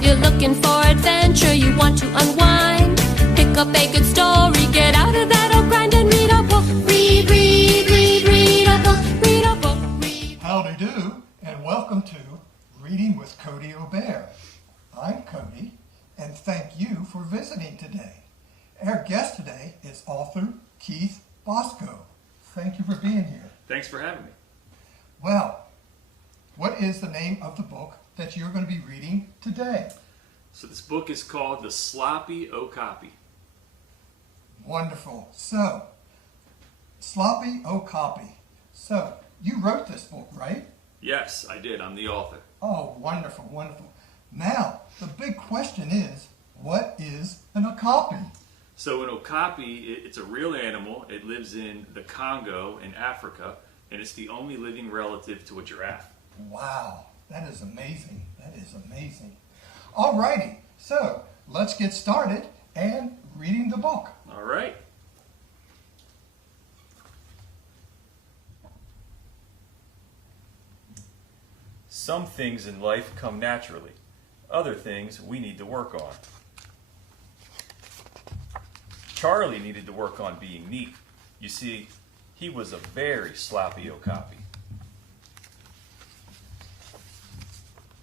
You're looking for adventure, you want to unwind. Pick up a good story, get out of that old grind and read a book. Read, read, read, read a book, read a book, read. Howdy do, and welcome to Reading with Kody O'Bear. I'm Kody, and thank you for visiting today. Our guest today is author Keith Bosco. Thank you for being here. Thanks for having me. Well, what is the name of the book that you're going to be reading today? So this book is called The Sloppy Okapi. Wonderful. So, Sloppy Okapi. So, you wrote this book, right? Yes, I did. I'm the author. Oh, wonderful, wonderful. Now, the big question is, what is an okapi? So an okapi, it's a real animal. It lives in the Congo in Africa, and it's the only living relative to a giraffe. Wow, that is amazing. That is amazing. All righty, so let's get started and reading the book. All right. Some things in life come naturally. Other things we need to work on. Charlie needed to work on being neat. You see, he was a very sloppy okapi.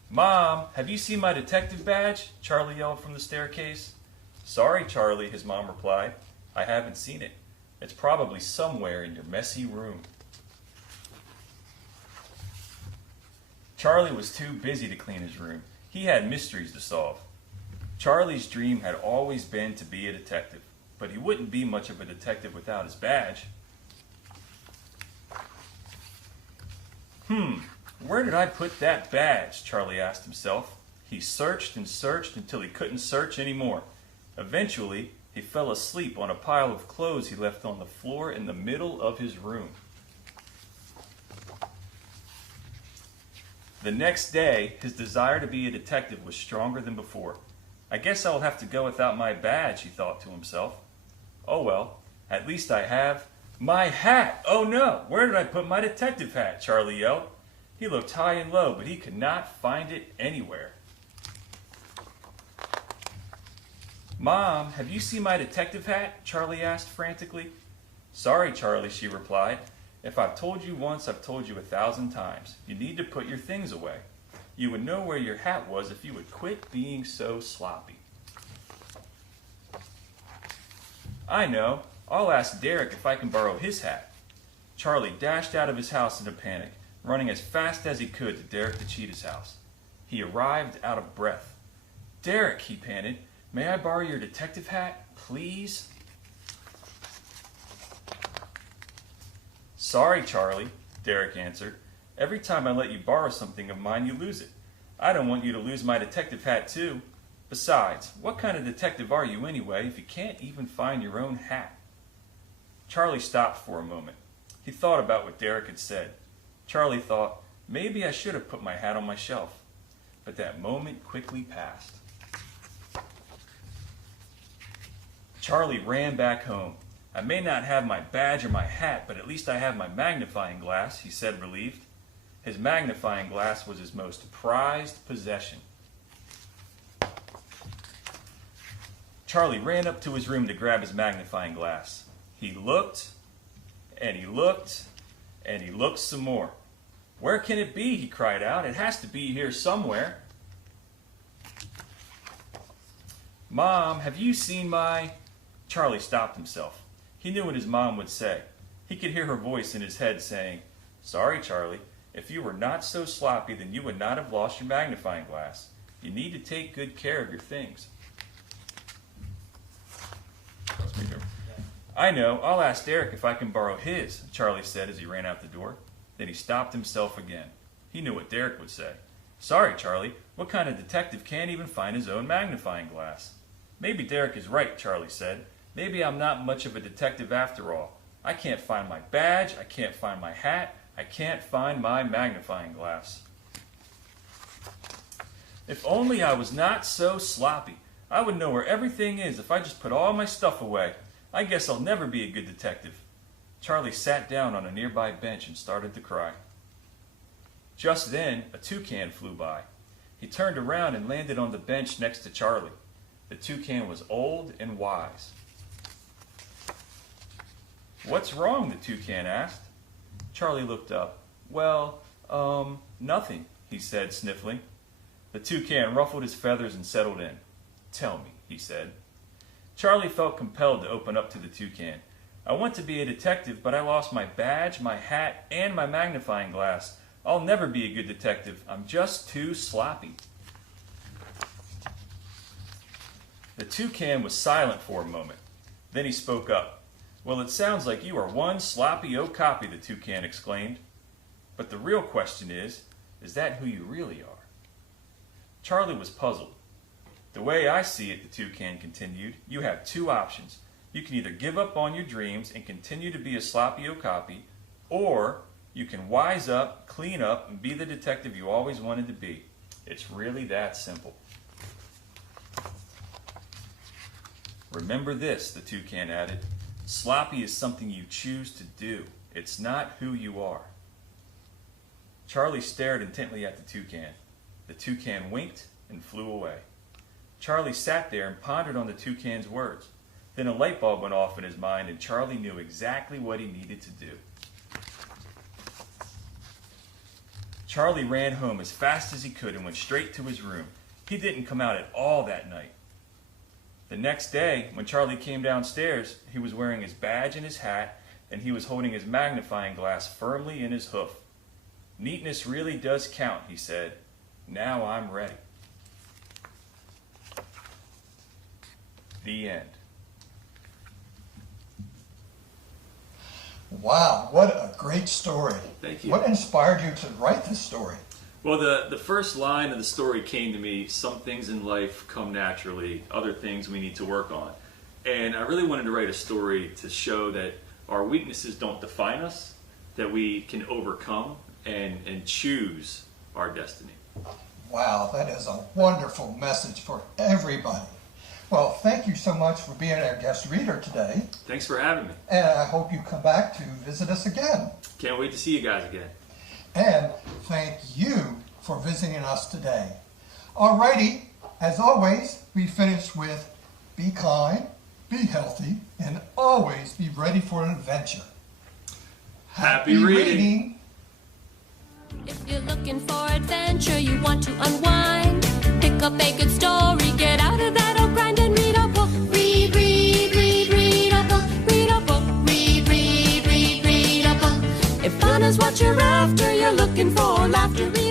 Mom, have you seen my detective badge? Charlie yelled from the staircase. Sorry, Charlie, his mom replied. I haven't seen it. It's probably somewhere in your messy room. Charlie was too busy to clean his room. He had mysteries to solve. Charlie's dream had always been to be a detective, but he wouldn't be much of a detective without his badge. Where did I put that badge? Charlie asked himself. He searched and searched until he couldn't search anymore. Eventually, he fell asleep on a pile of clothes he left on the floor in the middle of his room. The next day, his desire to be a detective was stronger than before. I guess I'll have to go without my badge, he thought to himself. Oh well, at least I have my hat. Oh no, where did I put my detective hat? Charlie yelled. He looked high and low, but he could not find it anywhere. Mom, have you seen my detective hat? Charlie asked frantically. Sorry, Charlie, she replied. If I've told you once, I've told you 1,000 times. You need to put your things away. You would know where your hat was if you would quit being so sloppy. I know. I'll ask Derek if I can borrow his hat. Charlie dashed out of his house in a panic, running as fast as he could to Derek the cheetah's house. He arrived out of breath. Derek, he panted, may I borrow your detective hat, please? Sorry, Charlie, Derek answered. Every time I let you borrow something of mine, you lose it. I don't want you to lose my detective hat, too. Besides, what kind of detective are you anyway if you can't even find your own hat? Charlie stopped for a moment. He thought about what Derek had said. Charlie thought, maybe I should have put my hat on my shelf. But that moment quickly passed. Charlie ran back home. I may not have my badge or my hat, but at least I have my magnifying glass, he said, relieved. His magnifying glass was his most prized possession. Charlie ran up to his room to grab his magnifying glass. He looked, and he looked, and he looked some more. Where can it be? He cried out. It has to be here somewhere. Mom, have you seen my... Charlie stopped himself. He knew what his mom would say. He could hear her voice in his head saying, Sorry, Charlie. If you were not so sloppy, then you would not have lost your magnifying glass. You need to take good care of your things. I know. I'll ask Derek if I can borrow his, Charlie said as he ran out the door. Then he stopped himself again. He knew what Derek would say. Sorry, Charlie. What kind of detective can't even find his own magnifying glass? Maybe Derek is right, Charlie said. Maybe I'm not much of a detective after all. I can't find my badge. I can't find my hat. I can't find my magnifying glass. If only I was not so sloppy. I would know where everything is if I just put all my stuff away. I guess I'll never be a good detective. Charlie sat down on a nearby bench and started to cry. Just then, a toucan flew by. He turned around and landed on the bench next to Charlie. The toucan was old and wise. "What's wrong?" the toucan asked. Charlie looked up. "Well, nothing," he said, sniffling. The toucan ruffled his feathers and settled in. "Tell me," he said. Charlie felt compelled to open up to the toucan. "I want to be a detective, but I lost my badge, my hat, and my magnifying glass. I'll never be a good detective. I'm just too sloppy." The toucan was silent for a moment. Then he spoke up. "Well, it sounds like you are one Sloppy Okapi," the toucan exclaimed. "But the real question is that who you really are?" Charlie was puzzled. "The way I see it," the toucan continued, "you have two options. You can either give up on your dreams and continue to be a Sloppy Okapi, or you can wise up, clean up, and be the detective you always wanted to be. It's really that simple." "Remember this," the toucan added. "Sloppy is something you choose to do. It's not who you are." Charlie stared intently at the toucan. The toucan winked and flew away. Charlie sat there and pondered on the toucan's words. Then a light bulb went off in his mind, and Charlie knew exactly what he needed to do. Charlie ran home as fast as he could and went straight to his room. He didn't come out at all that night. The next day, when Charlie came downstairs, he was wearing his badge and his hat, and he was holding his magnifying glass firmly in his hoof. "Neatness really does count," he said. "Now I'm ready." The end. Wow, what a great story. Thank you. What inspired you to write this story? Well, the first line of the story came to me: some things in life come naturally, other things we need to work on. And I really wanted to write a story to show that our weaknesses don't define us, that we can overcome and choose our destiny. Wow, that is a wonderful message for everybody. Well, thank you so much for being our guest reader today. Thanks for having me. And I hope you come back to visit us again. Can't wait to see you guys again. And thank you for visiting us today. Alrighty, as always, we finish with be kind, be healthy, and always be ready for an adventure. Happy reading. If you're looking for adventure, you want to unwind, pick up a good story, get out of that old grind and read a book. Read, read, read, read a book. Read a book. Read, read, read, read a book. If fun is what you're after, you're looking for laughter. Read